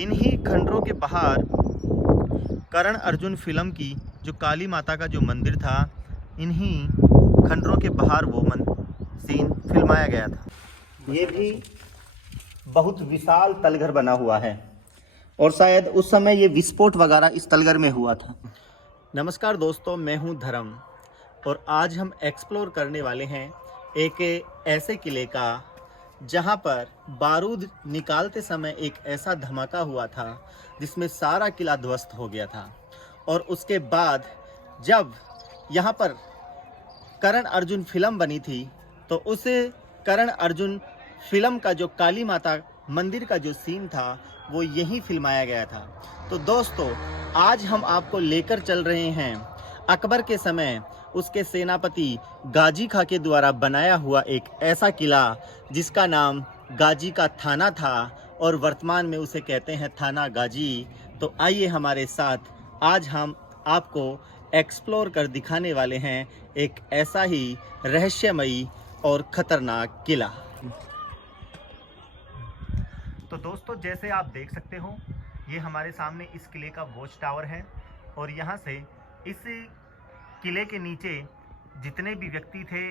इन्हीं खंडरों के बाहर करण अर्जुन फिल्म की जो काली माता का जो मंदिर था, इन्हीं खंडरों के बाहर वो सीन फिल्माया गया था। ये भी बहुत विशाल तलघर बना हुआ है और शायद उस समय ये विस्फोट वगैरह इस तलघर में हुआ था। नमस्कार दोस्तों, मैं हूं धर्म और आज हम एक्सप्लोर करने वाले हैं एक ऐसे किले का जहां पर बारूद निकालते समय एक ऐसा धमाका हुआ था जिसमें सारा किला ध्वस्त हो गया था। और उसके बाद जब यहाँ पर करण अर्जुन फिल्म बनी थी तो उस करण अर्जुन फिल्म का जो काली माता मंदिर का जो सीन था वो यहीं फिल्माया गया था। तो दोस्तों, आज हम आपको लेकर चल रहे हैं अकबर के समय उसके सेनापति गाजी खां के द्वारा बनाया हुआ एक ऐसा किला जिसका नाम गाजी का थाना था और वर्तमान में उसे कहते हैं थाना गाजी। तो आइए हमारे साथ, आज हम आपको एक्सप्लोर कर दिखाने वाले हैं एक ऐसा ही रहस्यमयी और ख़तरनाक किला। तो दोस्तों, जैसे आप देख सकते हो, ये हमारे सामने इस किले का वॉच टावर है और यहाँ से इस किले के नीचे जितने भी व्यक्ति थे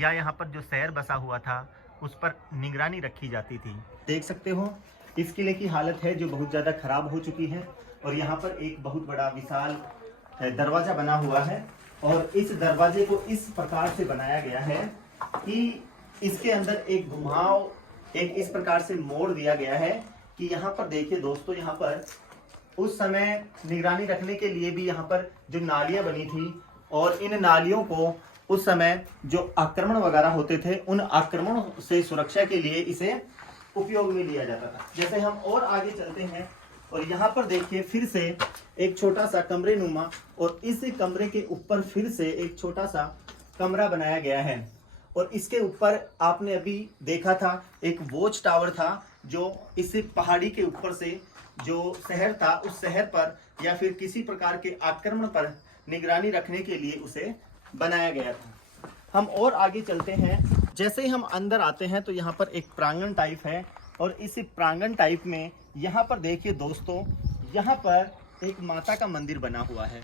या यहाँ पर जो शहर बसा हुआ था उस पर निगरानी रखी जाती थी। देख सकते हो इस किले की हालत है जो बहुत ज़्यादा ख़राब हो चुकी है और यहाँ पर एक बहुत बड़ा विशाल दरवाज़ा बना हुआ है और इस दरवाजे को इस प्रकार से बनाया गया है कि इसके अंदर एक घुमाव, एक इस प्रकार से मोड़ दिया गया है कि यहाँ पर देखिए दोस्तों, यहाँ पर उस समय निगरानी रखने के लिए भी यहाँ पर जो नालियाँ बनी थी और इन नालियों को उस समय जो आक्रमण वगैरह होते थे उन आक्रमणों से सुरक्षा के लिए इसे उपयोग में लिया जाता था। जैसे हम और आगे चलते हैं और यहाँ पर देखिए फिर से एक छोटा सा कमरे नुमा और इस कमरे के ऊपर फिर से एक छोटा सा कमरा बनाया गया है और इसके ऊपर आपने अभी देखा था एक वॉच टावर था जो इस पहाड़ी के ऊपर से जो शहर था उस शहर पर या फिर किसी प्रकार के आक्रमण पर निगरानी रखने के लिए उसे बनाया गया था। हम और आगे चलते हैं। जैसे ही हम अंदर आते हैं तो यहाँ पर एक प्रांगण टाइप है और इस प्रांगण टाइप में यहाँ पर देखिए दोस्तों, यहाँ पर एक माता का मंदिर बना हुआ है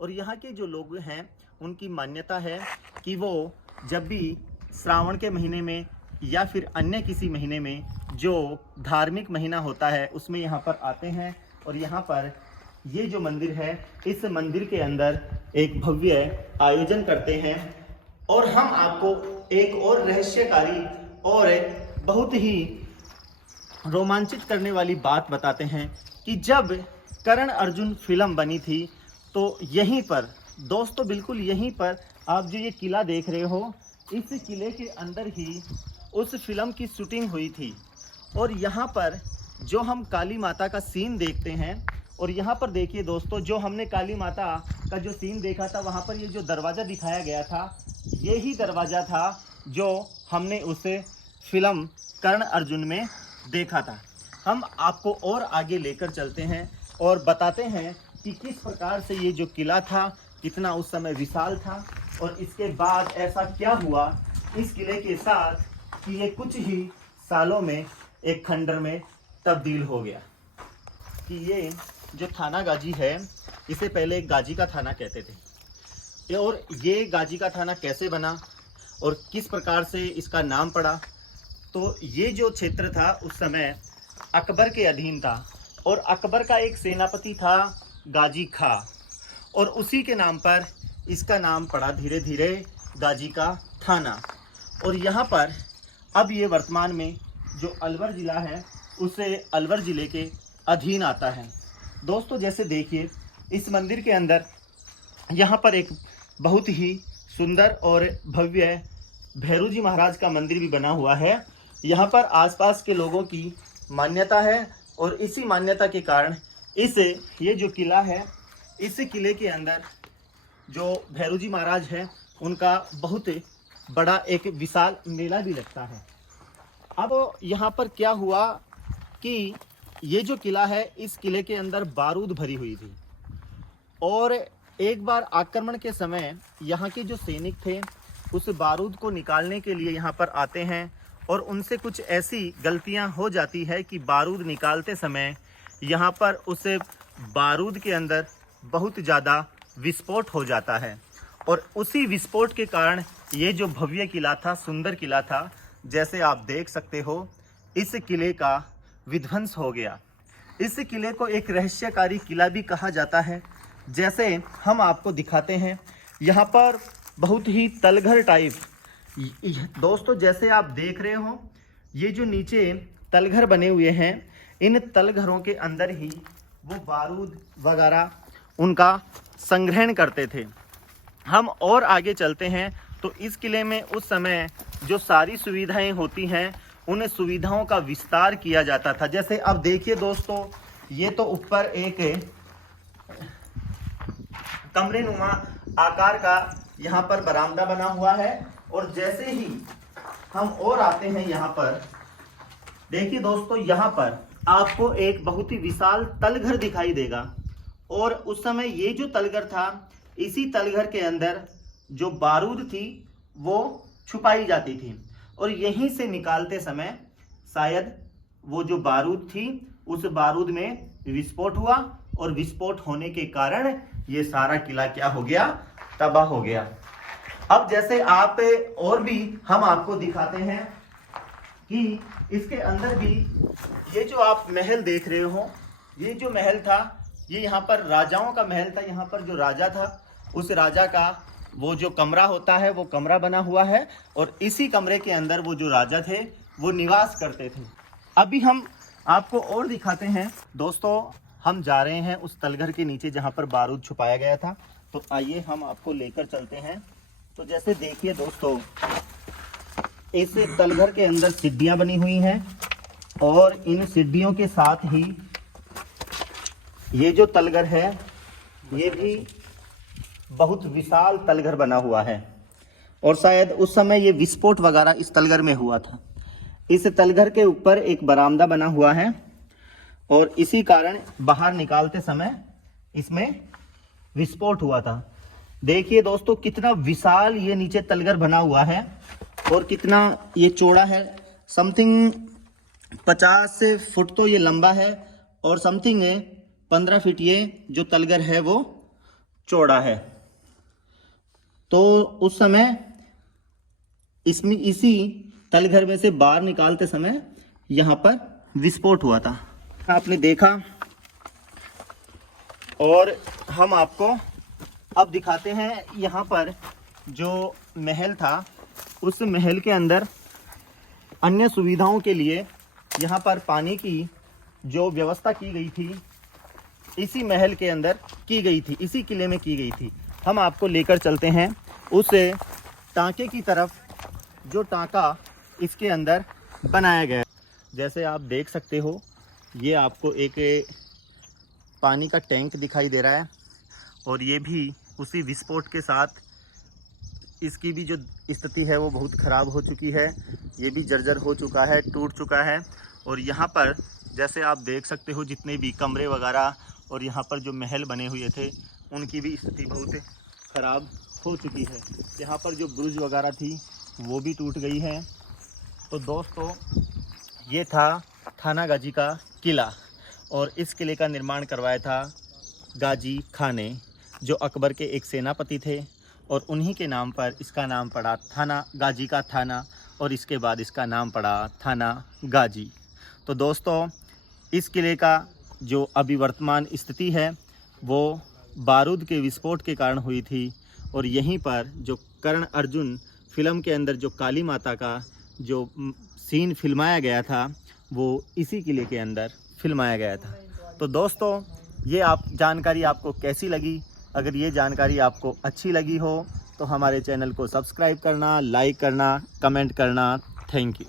और यहाँ के जो लोग हैं उनकी मान्यता है कि वो जब भी श्रावण के महीने में या फिर अन्य किसी महीने में जो धार्मिक महीना होता है उसमें यहाँ पर आते हैं और यहाँ पर ये जो मंदिर है इस मंदिर के अंदर एक भव्य आयोजन करते हैं। और हम आपको एक और रहस्यकारी और बहुत ही रोमांचित करने वाली बात बताते हैं कि जब करण अर्जुन फिल्म बनी थी तो यहीं पर दोस्तों, बिल्कुल यहीं पर आप जो ये किला देख रहे हो, इस किले के अंदर ही उस फिल्म की शूटिंग हुई थी। और यहाँ पर जो हम काली माता का सीन देखते हैं और यहाँ पर देखिए दोस्तों, जो हमने काली माता का जो सीन देखा था वहाँ पर ये जो दरवाज़ा दिखाया गया था ये ही दरवाज़ा था जो हमने उस फिल्म कर्ण अर्जुन में देखा था। हम आपको और आगे लेकर चलते हैं और बताते हैं कि किस प्रकार से ये जो किला था कितना उस समय विशाल था और इसके बाद ऐसा क्या हुआ इस किले के साथ कि ये कुछ ही सालों में एक खंडर में तब्दील हो गया। कि ये जो थाना गाजी है इसे पहले गाजी का थाना कहते थे और ये गाजी का थाना कैसे बना और किस प्रकार से इसका नाम पड़ा। तो ये जो क्षेत्र था उस समय अकबर के अधीन था और अकबर का एक सेनापति था गाजी खां और उसी के नाम पर इसका नाम पड़ा धीरे धीरे गाजी का थाना। और यहाँ पर अब ये वर्तमान में जो अलवर ज़िला है उसे अलवर ज़िले के अधीन आता है। दोस्तों, जैसे देखिए इस मंदिर के अंदर यहाँ पर एक बहुत ही सुंदर और भव्य भैरू जी महाराज का मंदिर भी बना हुआ है। यहाँ पर आसपास के लोगों की मान्यता है और इसी मान्यता के कारण ये जो किला है, इस किले के अंदर जो भैरू जी महाराज हैं उनका बहुत बड़ा एक विशाल मेला भी लगता है। अब यहाँ पर क्या हुआ कि ये जो किला है इस किले के अंदर बारूद भरी हुई थी और एक बार आक्रमण के समय यहाँ के जो सैनिक थे उस बारूद को निकालने के लिए यहाँ पर आते हैं और उनसे कुछ ऐसी गलतियाँ हो जाती है कि बारूद निकालते समय यहाँ पर उस बारूद के अंदर बहुत ज़्यादा विस्फोट हो जाता है और उसी विस्फोट के कारण ये जो भव्य किला था, सुंदर किला था, जैसे आप देख सकते हो, इस किले का विध्वंस हो गया। इस किले को एक रहस्यकारी किला भी कहा जाता है। जैसे हम आपको दिखाते हैं, यहाँ पर बहुत ही तलघर टाइप, दोस्तों जैसे आप देख रहे हो, ये जो नीचे तलघर बने हुए हैं, इन तलघरों के अंदर ही वो बारूद वगैरह उनका संग्रहण करते थे। हम और आगे चलते हैं तो इस किले में उस समय जो सारी सुविधाएं होती हैं, उन सुविधाओं का विस्तार किया जाता था। जैसे अब देखिए दोस्तों, ये तो ऊपर एक कमरे नुमा आकार का यहाँ पर बरामदा बना हुआ है और जैसे ही हम और आते हैं यहाँ पर, देखिए दोस्तों, यहाँ पर आपको एक बहुत ही विशाल तलघर दिखाई देगा और उस समय ये जो तलघर था, इसी तलघर के अंदर जो बारूद थी वो छुपाई जाती थी और यहीं से निकालते समय शायद वो जो बारूद थी, उस बारूद में विस्फोट हुआ और विस्फोट होने के कारण ये सारा किला क्या हो गया, तबाह हो गया। अब जैसे आप और भी हम आपको दिखाते हैं कि इसके अंदर भी ये जो आप महल देख रहे हो, ये जो महल था, ये यहाँ पर राजाओं का महल था। यहाँ पर जो राजा था, उस राजा का वो जो कमरा होता है, वो कमरा बना हुआ है और इसी कमरे के अंदर वो जो राजा थे वो निवास करते थे। अभी हम आपको और दिखाते हैं। दोस्तों, हम जा रहे हैं उस तलघर के नीचे जहाँ पर बारूद छुपाया गया था, तो आइए हम आपको लेकर चलते हैं। तो जैसे देखिए दोस्तों, इस तलघर के अंदर सीढ़ियाँ बनी हुई हैं और इन सीढ़ियों के साथ ही ये जो तलघर है, ये भी बहुत विशाल तलघर बना हुआ है और शायद उस समय ये विस्फोट वगैरह इस तलघर में हुआ था। इस तलघर के ऊपर एक बरामदा बना हुआ है और इसी कारण बाहर निकालते समय इसमें विस्फोट हुआ था। देखिए दोस्तों, कितना विशाल ये नीचे तलघर बना हुआ है और कितना ये चौड़ा है। समथिंग 50 फुट तो ये लंबा है और समथिंग 15 फीट ये जो तलघर है वो चौड़ा है। तो उस समय इसमें इसी तलघर में से बाहर निकालते समय यहाँ पर विस्फोट हुआ था, आपने देखा। और हम आपको अब दिखाते हैं यहाँ पर जो महल था, उस महल के अंदर अन्य सुविधाओं के लिए यहाँ पर पानी की जो व्यवस्था की गई थी, इसी महल के अंदर की गई थी, इसी किले में की गई थी। हम आपको लेकर चलते हैं उस टांके की तरफ, जो टांका इसके अंदर बनाया गया है। जैसे आप देख सकते हो, ये आपको एक पानी का टैंक दिखाई दे रहा है और ये भी उसी विस्फोट के साथ इसकी भी जो स्थिति है वो बहुत ख़राब हो चुकी है। ये भी जर्जर हो चुका है, टूट चुका है। और यहाँ पर जैसे आप देख सकते हो, जितने भी कमरे वगैरह और यहाँ पर जो महल बने हुए थे, उनकी भी स्थिति बहुत ख़राब हो चुकी है। यहाँ पर जो ब्रुज वगैरह थी वो भी टूट गई है। तो दोस्तों, ये था थाना गाजी का किला और इस किले का निर्माण करवाया था गाजी खान ने, जो अकबर के एक सेनापति थे और उन्हीं के नाम पर इसका नाम पड़ा थाना गाजी का थाना और इसके बाद इसका नाम पड़ा थाना गाजी। तो दोस्तों, इस किले का जो अभी वर्तमान स्थिति है वो बारूद के विस्फोट के कारण हुई थी और यहीं पर जो कर्ण अर्जुन फिल्म के अंदर जो काली माता का जो सीन फिल्माया गया था, वो इसी किले के अंदर फिल्माया गया था। तो दोस्तों, ये जानकारी आपको कैसी लगी? अगर ये जानकारी आपको अच्छी लगी हो तो हमारे चैनल को सब्सक्राइब करना, लाइक करना, कमेंट करना। Thank you.